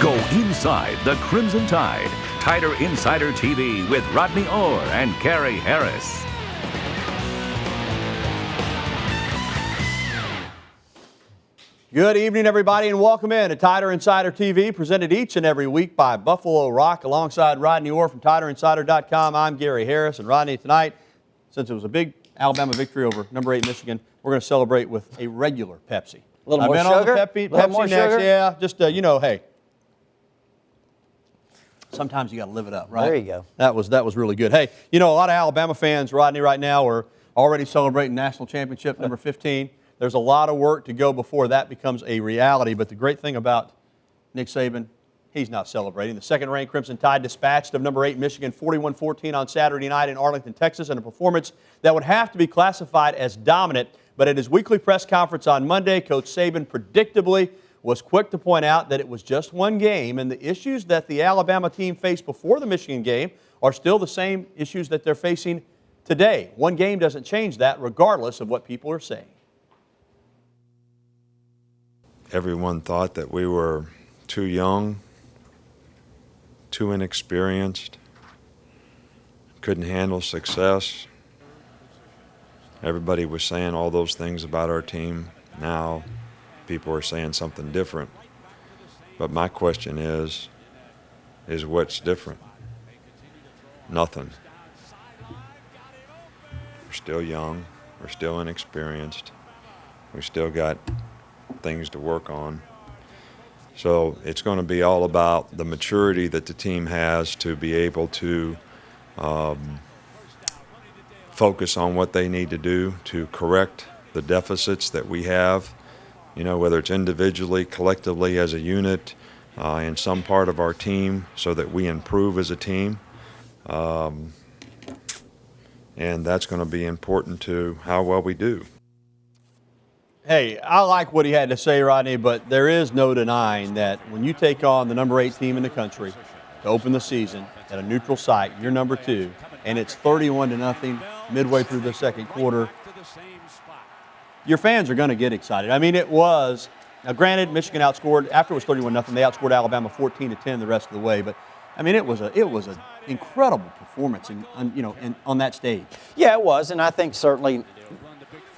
Go inside the Crimson Tide. Tider Insider TV with Rodney Orr and Gary Harris. Good evening, everybody, and welcome in to Tider Insider TV, presented each and every week by Buffalo Rock, alongside Rodney Orr from TiderInsider.com. I'm Gary Harris, and Rodney, tonight, since it was a big Alabama victory over number 8 Michigan, we're going to celebrate with a regular Pepsi. A little more sugar? On the Pepsi more next, sugar? yeah. Just hey, sometimes you got to live it up, right? There you go. That was really good. Hey, a lot of Alabama fans, Rodney, right now are already celebrating national championship number 15. There's a lot of work to go before that becomes a reality, but the great thing about Nick Saban, he's not celebrating. The second-ranked Crimson Tide dispatched of number 8 Michigan 41-14 on Saturday night in Arlington, Texas, in a performance that would have to be classified as dominant. But at his weekly press conference on Monday, Coach Saban predictably was quick to point out that it was just one game, and the issues that the Alabama team faced before the Michigan game are still the same issues that they're facing today. One game doesn't change that, regardless of what people are saying. Everyone thought that we were too young, too inexperienced, couldn't handle success. Everybody was saying all those things about our team. Now people are saying something different. But my question is what's different? Nothing. We're still young. We're still inexperienced. We still got things to work on. So it's going to be all about the maturity that the team has to be able to focus on what they need to do to correct the deficits that we have, whether it's individually, collectively, as a unit, in some part of our team, so that we improve as a team. And that's going to be important to how well we do. Hey, I like what he had to say, Rodney, but there is no denying that when you take on the number 8 team in the country to open the season at a neutral site, you're number 2, and it's 31-0 midway through the second quarter, your fans are going to get excited. I mean, it was, now granted, Michigan outscored, after it was 31-0, they outscored Alabama 14-10 the rest of the way, but I mean, it was an incredible performance on that stage. Yeah, it was, and I think certainly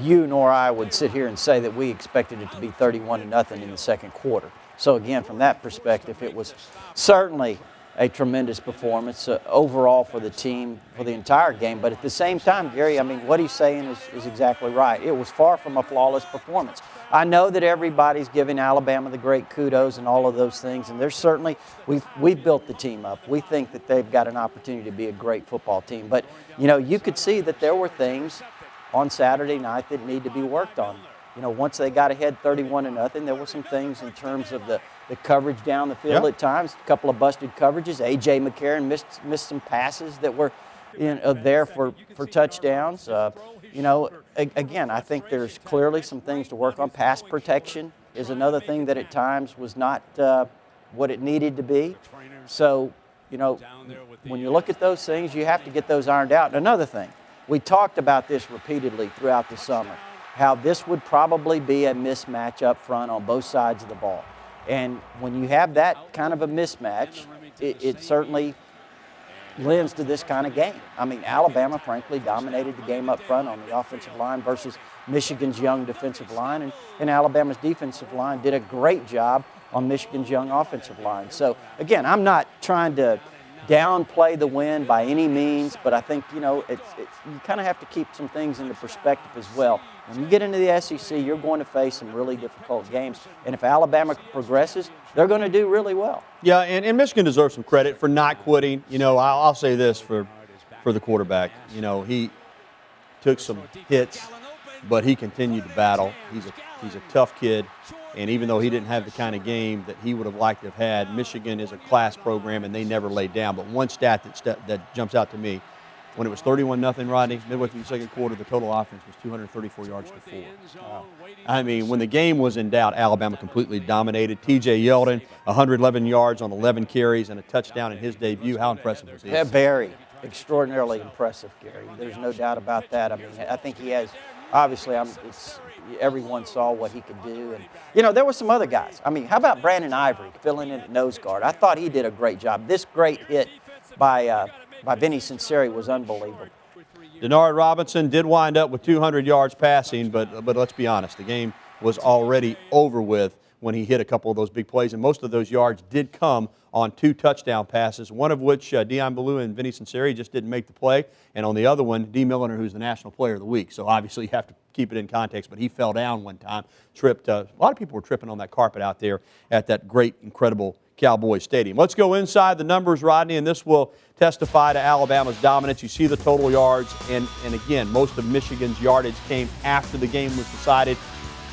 you nor I would sit here and say that we expected it to be 31-0 in the second quarter. So again, from that perspective, it was certainly a tremendous performance overall for the team for the entire game. But at the same time, Gary, I mean, what he's saying is exactly right. It was far from a flawless performance. I know that everybody's giving Alabama the great kudos and all of those things, and there's certainly, we've built the team up. We think that they've got an opportunity to be a great football team. But, you could see that there were things on Saturday night that need to be worked on. Once they got ahead 31-0, there were some things in terms of the coverage down the field at times, a couple of busted coverages. A.J. McCarron missed some passes that were there for touchdowns. Again, I think there's clearly some things to work on. Pass protection is another thing that at times was not what it needed to be. So, when you look at those things, you have to get those ironed out. And another thing, we talked about this repeatedly throughout the summer, how this would probably be a mismatch up front on both sides of the ball. And when you have that kind of a mismatch, it certainly lends to this kind of game. I mean, Alabama, frankly, dominated the game up front on the offensive line versus Michigan's young defensive line, and Alabama's defensive line did a great job on Michigan's young offensive line. So, again, I'm not trying to downplay the win by any means, but I think, you kind of have to keep some things into perspective as well. When you get into the SEC, you're going to face some really difficult games, and if Alabama progresses, they're going to do really well. Yeah, and Michigan deserves some credit for not quitting. I'll say this for the quarterback. He took some hits, but he continued to battle. He's a tough kid. And even though he didn't have the kind of game that he would have liked to have had, Michigan is a class program, and they never laid down. But one stat that jumps out to me, when it was 31-0, Rodney, midway through the second quarter, the total offense was 234 yards to 4. I mean, when the game was in doubt, Alabama completely dominated. T.J. Yeldon, 111 yards on 11 carries and a touchdown in his debut. How impressive was he? Yeah, very extraordinarily impressive, Gary. There's no doubt about that. I mean, I think he has obviously, everyone saw what he could do. And, you know, there were some other guys. I mean, how about Brandon Ivory filling in at nose guard? I thought he did a great job. This great hit by Vinny Sinceri was unbelievable. Denard Robinson did wind up with 200 yards passing, but let's be honest, the game was already over with when he hit a couple of those big plays, and most of those yards did come on 2 touchdown passes, one of which Deion Ballou and Vinny Sinceri just didn't make the play, and on the other one, D. Milliner, who's the National Player of the Week. So obviously you have to keep it in context, but he fell down one time, tripped. A lot of people were tripping on that carpet out there at that great, incredible Cowboys Stadium. Let's go inside the numbers, Rodney, and this will testify to Alabama's dominance. You see the total yards, and again, most of Michigan's yardage came after the game was decided.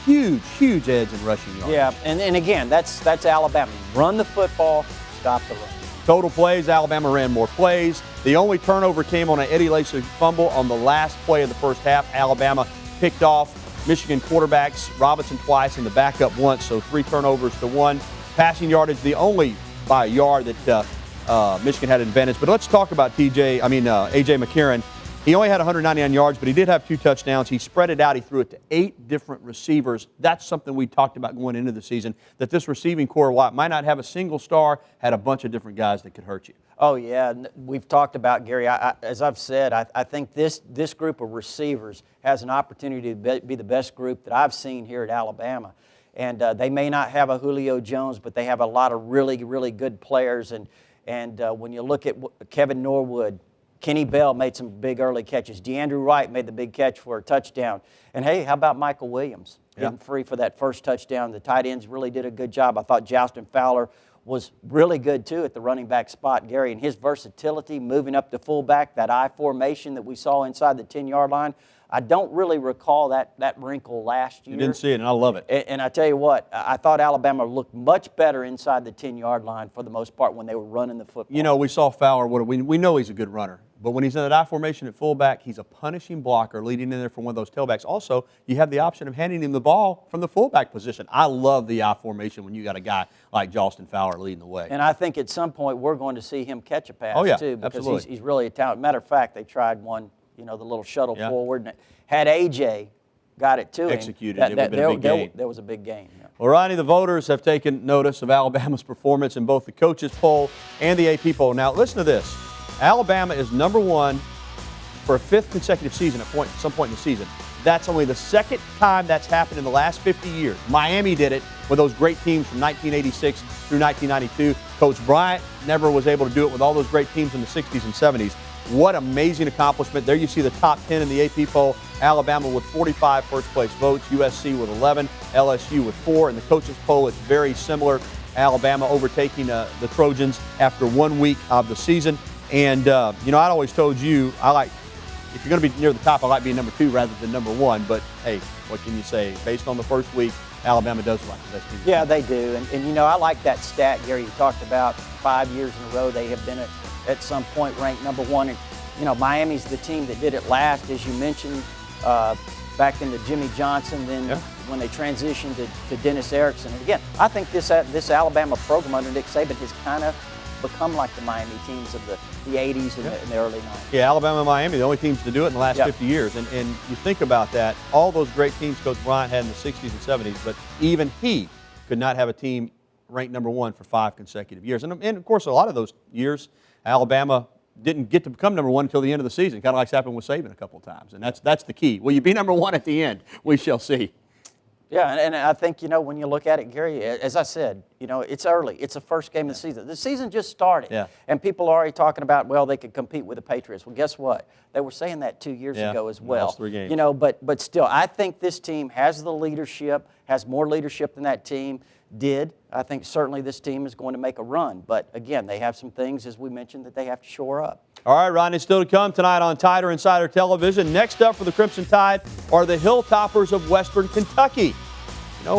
Huge edge in rushing yards. Yeah, and again, that's Alabama. Run the football, stop the run. Total plays, Alabama ran more plays. The only turnover came on an Eddie Lacy fumble on the last play of the first half. Alabama picked off Michigan quarterbacks, Robinson twice and the backup once, so 3 turnovers to 1. Passing yardage, the only by a yard that Michigan had an advantage. But let's talk about A.J. McCarron. He only had 199 yards, but he did have 2 touchdowns. He spread it out. He threw it to 8 different receivers. That's something we talked about going into the season, that this receiving core, while it might not have a single star, had a bunch of different guys that could hurt you. Oh, yeah. We've talked about, Gary, as I've said, I think this group of receivers has an opportunity to be the best group that I've seen here at Alabama. And they may not have a Julio Jones, but they have a lot of really good players. And when you look at Kevin Norwood, Kenny Bell made some big early catches. DeAndrew Wright made the big catch for a touchdown. And, hey, how about Michael Williams getting free for that first touchdown? The tight ends really did a good job. I thought Justin Fowler was really good, too, at the running back spot, Gary. And his versatility, moving up to fullback, that I formation that we saw inside the 10-yard line, I don't really recall that wrinkle last year. You didn't see it, and I love it. And I tell you what, I thought Alabama looked much better inside the 10-yard line for the most part when they were running the football. You know, we saw Fowler. We know he's a good runner. But when he's in that I formation at fullback, he's a punishing blocker leading in there from one of those tailbacks. Also, you have the option of handing him the ball from the fullback position. I love the I formation when you got a guy like Justin Fowler leading the way. And I think at some point we're going to see him catch a pass, too, because absolutely. he's really a talent. Matter of fact, they tried one, you know, the little shuttle forward. And had A.J. got it to executed, him, it would have been a big gain. There was a big gain. Yeah. Well, Ronnie, the voters have taken notice of Alabama's performance in both the coaches poll and the AP poll. Now, listen to this. Alabama is number 1 for a 5th consecutive season at some point in the season. That's only the 2nd time that's happened in the last 50 years. Miami did it with those great teams from 1986 through 1992. Coach Bryant never was able to do it with all those great teams in the 60s and 70s. What amazing accomplishment. There you see the top 10 in the AP poll. Alabama with 45 first-place votes, USC with 11, LSU with 4. In the coaches poll, it's very similar. Alabama overtaking the Trojans after 1 week of the season. And, you know, I'd always told you, if you're going to be near the top, I like being number 2 rather than number 1. But, hey, what can you say? Based on the first week, Alabama does like the best team. Yeah, they do. And, you know, I like that stat, Gary, you talked about 5 years in a row. They have been at some point ranked number 1. And, you know, Miami's the team that did it last, as you mentioned, back into Jimmy Johnson, then when they transitioned to Dennis Erickson. And, again, I think this Alabama program under Nick Saban has kind of become like the Miami teams of the 80s and the early 90s. Yeah, Alabama and Miami, the only teams to do it in the last 50 years. And you think about that, all those great teams Coach Bryant had in the 60s and 70s, but even he could not have a team ranked number 1 for 5 consecutive years. And of course, a lot of those years, Alabama didn't get to become number 1 until the end of the season, kind of like it's happened with Saban a couple of times. And that's the key. Will you be number 1 at the end? We shall see. Yeah, and I think, you know, when you look at it, Gary, as I said, you know, it's early. It's the first game of the season. The season just started. Yeah. And people are already talking about, well, they could compete with the Patriots. Well, guess what? They were saying that 2 years ago as well. Lost 3 games. You know, but still, I think this team has the leadership, has more leadership than that team did. I think certainly this team is going to make a run. But, again, they have some things, as we mentioned, that they have to shore up. All right, Rodney, still to come tonight on Tider Insider Television. Next up for the Crimson Tide are the Hilltoppers of Western Kentucky. You know,